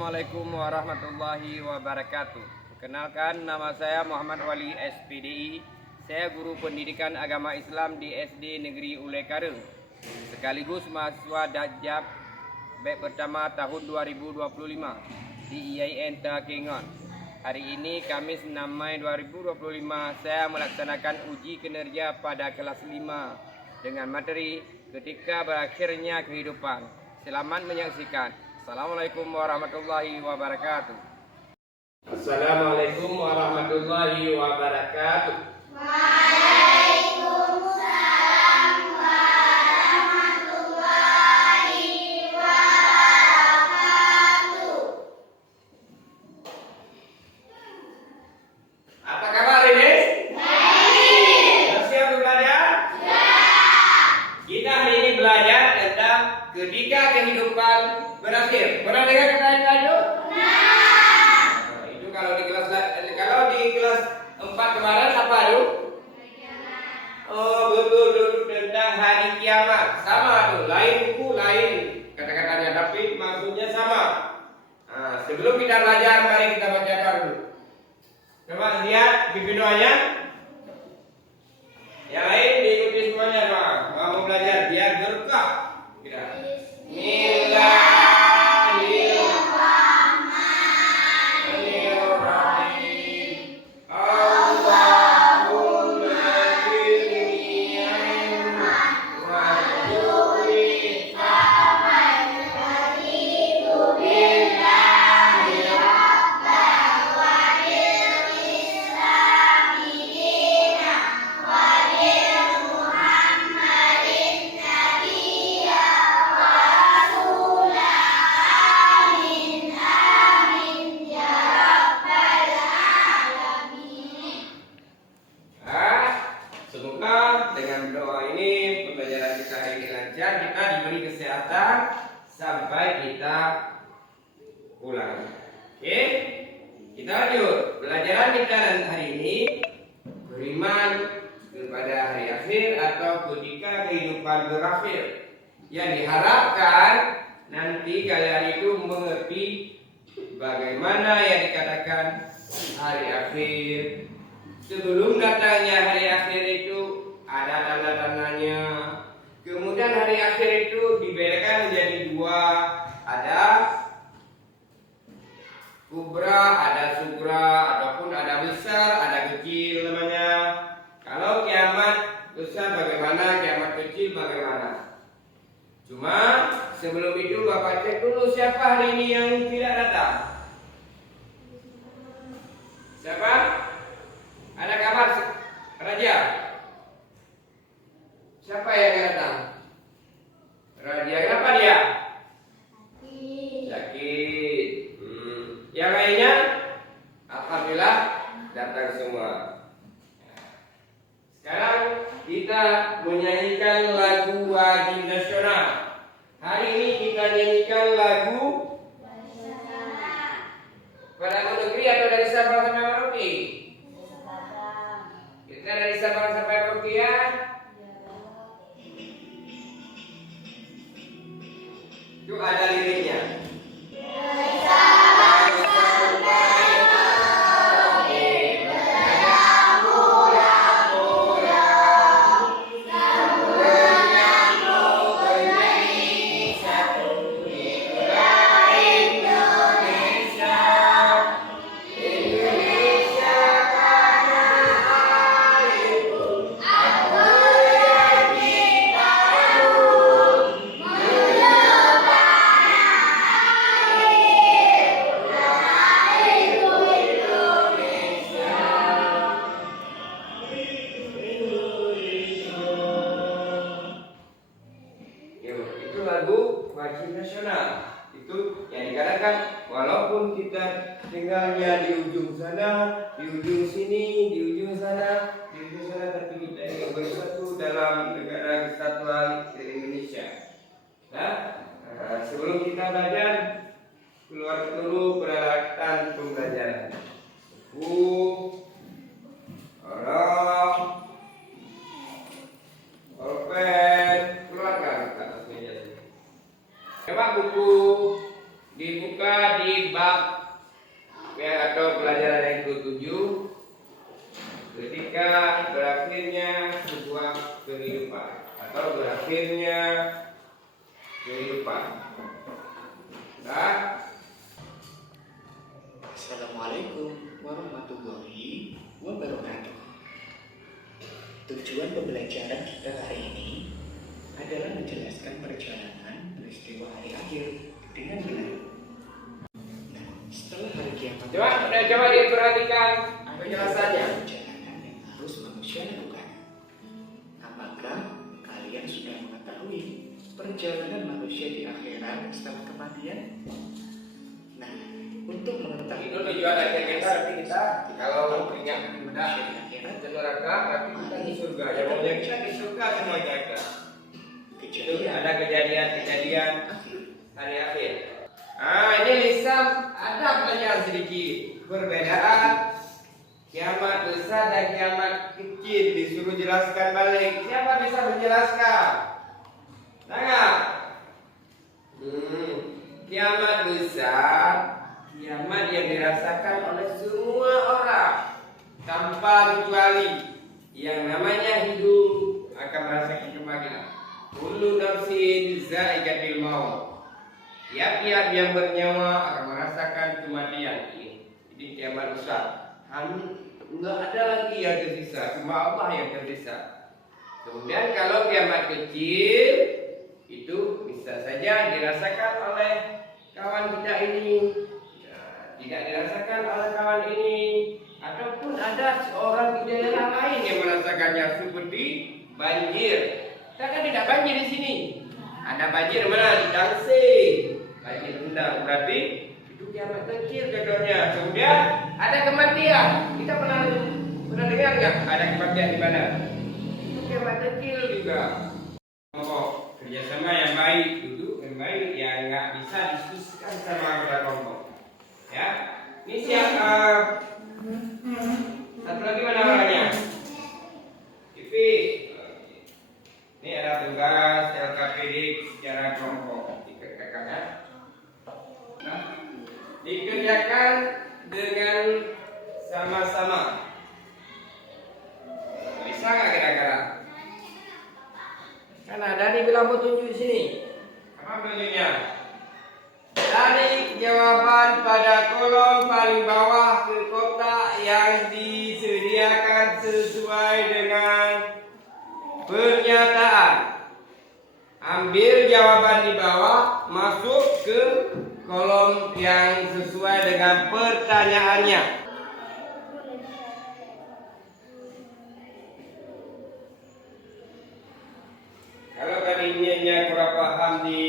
Assalamualaikum warahmatullahi wabarakatuh. Perkenalkan, nama saya Muhammad Wali SPDI. Saya guru pendidikan agama Islam di SD Negeri Ule Kareng, sekaligus mahasiswa Dajab batch pertama tahun 2025 di IAIN Takengon. Hari ini Kamis 6 Mei 2025, saya melaksanakan uji kinerja pada kelas 5 dengan materi ketika berakhirnya kehidupan. Selamat menyaksikan. Assalamualaikum warahmatullahi wabarakatuh. Assalamualaikum warahmatullahi wabarakatuh. Waalaikumsalam warahmatullahi wabarakatuh. Apa kabar ini? Baik. Siap belajar? Siap. Kita hari ini belajar tentang ketika kehidupan berakhir. Pernah dengar kata itu? Nah, itu kalau di kelas 4 kemarin apa itu? Oh, betul tentang hari kiamat. Sama tuh, lain buku, lain kata-katanya, tapi maksudnya sama. Nah, sebelum kita belajar, mari kita bacakan dulu. Coba lihat di videonya. Yang lain diikuti semuanya, Pak. Mau belajar biar berkah. Kita. Semoga dengan doa ini pembelajaran kita hari ini lancar, kita diberi kesehatan sampai kita pulang. Oke, kita lanjut. Pelajaran kita hari ini beriman kepada hari akhir atau ketika kehidupan berakhir. Yang diharapkan nanti kalian itu mengerti bagaimana yang dikatakan hari akhir. Sebelum datangnya hari akhir itu ada tanda-tandanya. Kemudian hari akhir itu dibedakan menjadi dua. Ada kubra, ada sugra, ataupun ada besar, ada kecil namanya. Kalau kiamat besar bagaimana, kiamat kecil bagaimana. Cuma sebelum itu Bapak cek dulu siapa hari ini yang tidak datang. Siapa? Ada kabar Raja? Siapa yang datang? Raja, kenapa dia? Sakit. Yang lainnya? Alhamdulillah datang semua. Sekarang kita menyanyikan lagu wajib nasional. Hari ini kita nyanyikan lagu pada negeri atau dari Sabang sampai Merauke? Kita dari Sabang sampai Merauke ya. Itu ada liriknya. Itu lagu wajib nasional. Itu yang dikatakan walaupun kita tinggalnya di ujung sana, di ujung sini, di ujung sana, tapi kita ingin bersatu dalam negara kesatuan Indonesia. Nah, sebelum kita belajar, keluar dulu peralatan pembelajaran. Buku, orang, pulpen, keluarkan ke atas meja. Coba buku dibuka di akhirnya kehidupan. Nah, Assalamualaikum warahmatullahi wabarakatuh. Tujuan pembelajaran kita hari ini adalah menjelaskan perjalanan peristiwa hari akhir dengan benar. Nah, setelah hari kiamat, coba diperhatikan penjelasannya. perjalanan yang harus manusia lakukan. Apakah kalian sudah mengetahui perjalanan manusia di akhirat setelah kematian? Nah, untuk mengetahui Itu tujuan akhir kita, nanti kita kalau ingat benar di neraka, berarti kita di surga. Ya maunya kita di surga semuanya kita. Itu ada kejadian-kejadian hari akhir. Ini Lisam ada pertanyaan sedikit. Perbedaan kiamat besar dan kiamat kecil disuruh jelaskan balik. Siapa bisa menjelaskan? Tangan. Kiamat besar, kiamat yang dirasakan oleh semua orang tanpa kecuali. Yang namanya hidup akan merasakan kematian. Kullu nafsin za'iqatul maut. Tiap-tiap yang bernyawa akan merasakan kematian. Ini kiamat besar. Enggak ada lagi yang tersisa, cuma Allah yang tersisa. Kemudian kalau kiamat kecil itu bisa saja dirasakan oleh kawan kita ini, tidak dirasakan oleh kawan ini, ataupun ada seorang di daerah lain yang merasakannya seperti banjir. Kita kan tidak banjir di sini. Ada banjir mana? Di Dangse. Banjir rendang. Berarti itu kiamat kecil contohnya. Kemudian ada kematian. Kita pernah dengar nggak? Ada kematian di mana? Itu kiamat kecil juga. Kelompok kerjasama yang baik, duduk yang baik, yang nggak bisa diskusikan sama anggota kelompok. Ya, ini siapa? Satu lagi mana orangnya? Ipi. Ini ada tugas LKPD secara kelompok dikerjakan ya. Nah, dikerjakan dengan sama-sama. Bisa nggak kira-kira? Kan ada di bilang petunjuk sini. Apa petunjuknya? Tarik jawaban pada kolom paling bawah ke kotak yang disediakan sesuai dengan pernyataan. Ambil jawaban di bawah, masuk ke kolom yang sesuai dengan pertanyaannya. Kalau tadinya kurang paham di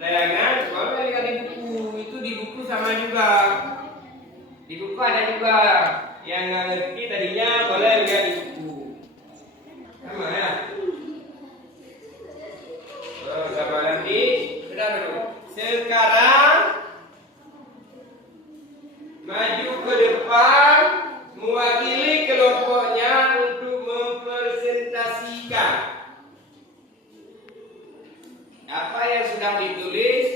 tayangan, boleh lihat di buku. Itu di buku sama juga. Di buku ada juga. Yang nggak ngerti tadinya boleh lihat di buku. Sama ya. Sama nanti. Sudah dulu. Sekarang maju ke depan, mewakili kelompoknya untuk mempresentasikan apa yang sudah ditulis.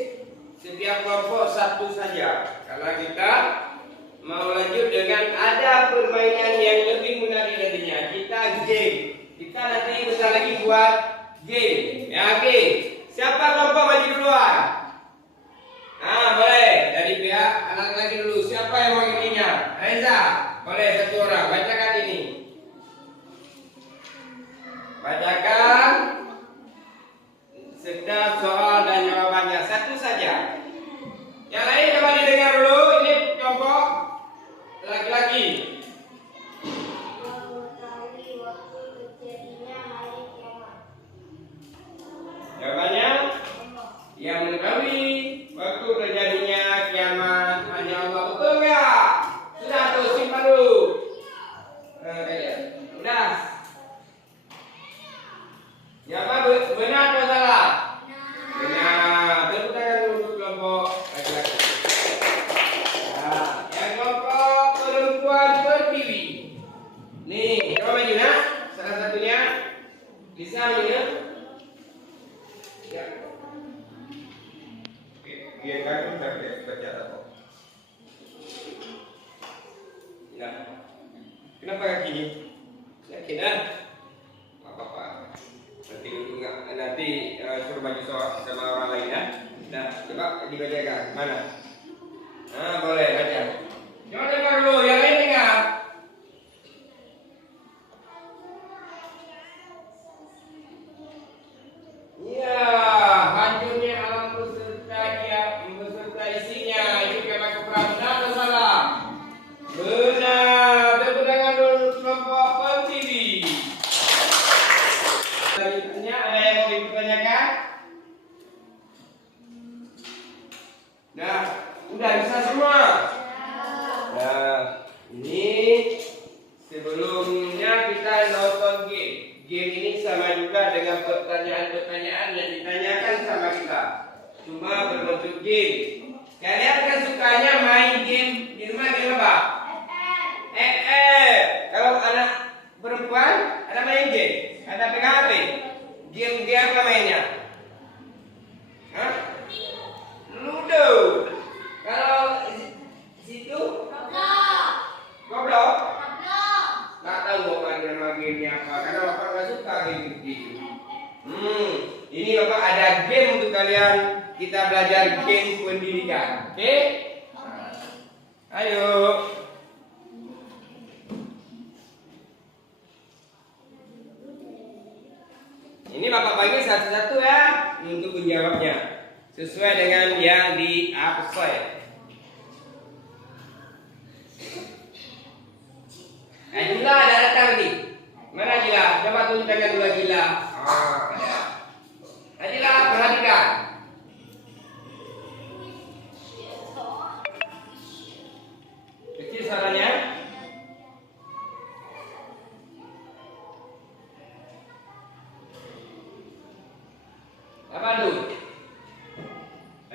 Setiap kelompok satu saja. Karena kita mau lanjut dengan ada permainan yang lebih menarik nantinya. Kita game. Kita nanti bentar lagi buat game. Ya, oke. Siapa kelompok maju duluan? Boleh. Dari pihak anak lagi dulu. Siapa yang mewakilinya? Reza. Boleh satu orang. Bacakan ini. Bacakan serta soal dan jawabannya. Satu saja. Yang lain coba didengar dulu. Ini kelompok laki-laki. Jawabannya, yang mengetahui waktu terjadinya kiamat hanya Allah. Betul nggak? Sudah tuh, simpan dulu. Udah. Siapa benar atau salah? Benar. Tepuk tangan dulu untuk kelompok laki-laki. Nah, yang kelompok perempuan berdiri. Nih, coba maju nak. Salah satunya bisa maju. Ya. Dia kan sudah baca apa? Ya. Kenapa kaki ini? Yakin ah? Apa-apa. Nanti dulu nggak satu baju sama orang lain ya. Nah, coba dibacakan. Mana? Nah, boleh baca. Coba dengar dulu, yang lain dengar. Ya, hancurnya alam beserta isinya. Itu kata kebenaran atau salah? Benar. Tepuk tangan dulu kelompok PEM-TV. Selanjutnya ada yang mau dipertanyakan? Nah, udah bisa semua. Nah, ini sebelumnya kita nonton game. Game ini sama juga dengan pertanyaan-pertanyaan yang ditanyakan sama kita. Cuma berbentuk game. Kalian kan sukanya main game di rumah game apa? Kalau anak perempuan ada main game, ada pegang HP. Game apa mainnya? Hah? Ludo. Kalau situ? Goblok. Nggak tahu bapak nama gamenya apa, karena bapak nggak suka game gitu. Ini bapak ada game untuk kalian. Kita belajar game pendidikan, oke? Ayo. Ini bapak bagi satu-satu ya untuk menjawabnya sesuai dengan yang di absen. Jila ada datang nih. Mana Jila? Coba tunjukkan dulu Jila. Jila perhatikan. Kecil suaranya. Apa tuh?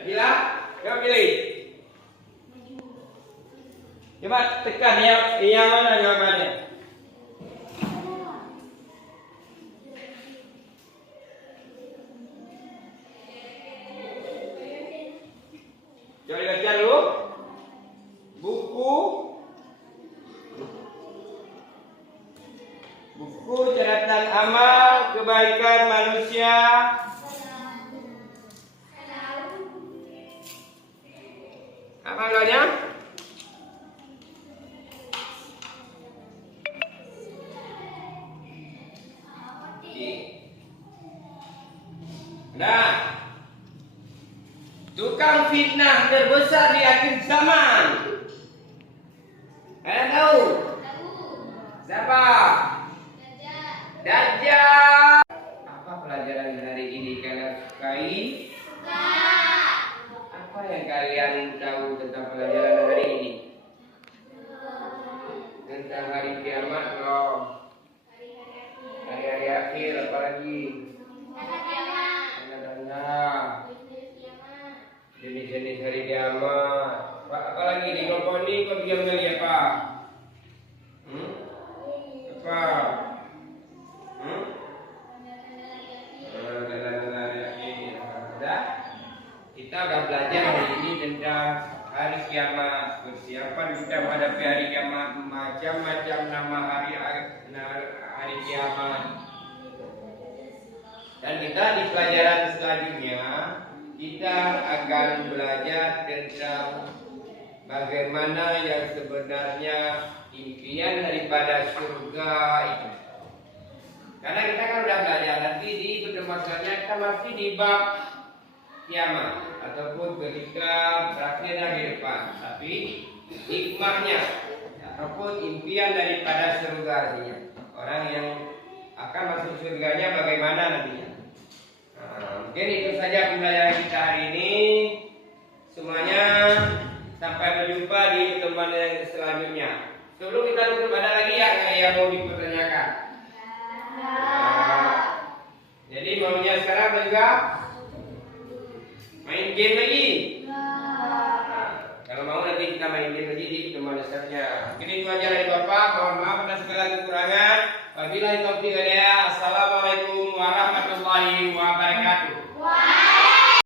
Jila, coba pilih. Coba tekan yang mana jawabannya? Coba dibaca dulu. Buku catatan amal kebaikan manusia. Apa namanya? Nah, tukang fitnah terbesar di akhir zaman. Kalian tahu? Siapa? Dajjal. Apa pelajaran hari ini kalian sukai? Apa yang kalian tahu tentang pelajaran hari ini? Tentang hari kiamat belum? Hari-hari akhir apalagi? Jenis-jenis hari kiamat. Apalagi di kelompok ini kau diam kali apa? Apa? Kita akan belajar hari ini tentang hari kiamat, persiapan kita menghadapi hari kiamat, macam-macam nama hari kiamat. Dan kita di pelajaran selanjutnya kita akan belajar tentang bagaimana yang sebenarnya impian daripada surga itu. Karena kita kan udah belajar, nanti di pertemuan selanjutnya kita masih di bab kiamat ataupun ketika berakhirnya di depan. Tapi hikmahnya ataupun impian daripada surga artinya orang yang akan masuk surganya bagaimana nantinya. Mungkin itu saja pembelajaran kita hari ini. Semuanya sampai berjumpa di pertemuan yang selanjutnya. Sebelum kita tutup, ada lagi yang mau dipertanyakan? Jadi maunya sekarang apa juga? Main game lagi? Kalau mau nanti kita main game lagi di pertemuan selanjutnya. Mungkin itu aja dari Bapak. Mohon maaf atas segala kekurangan. Wabillahi taufiq wal hidayah.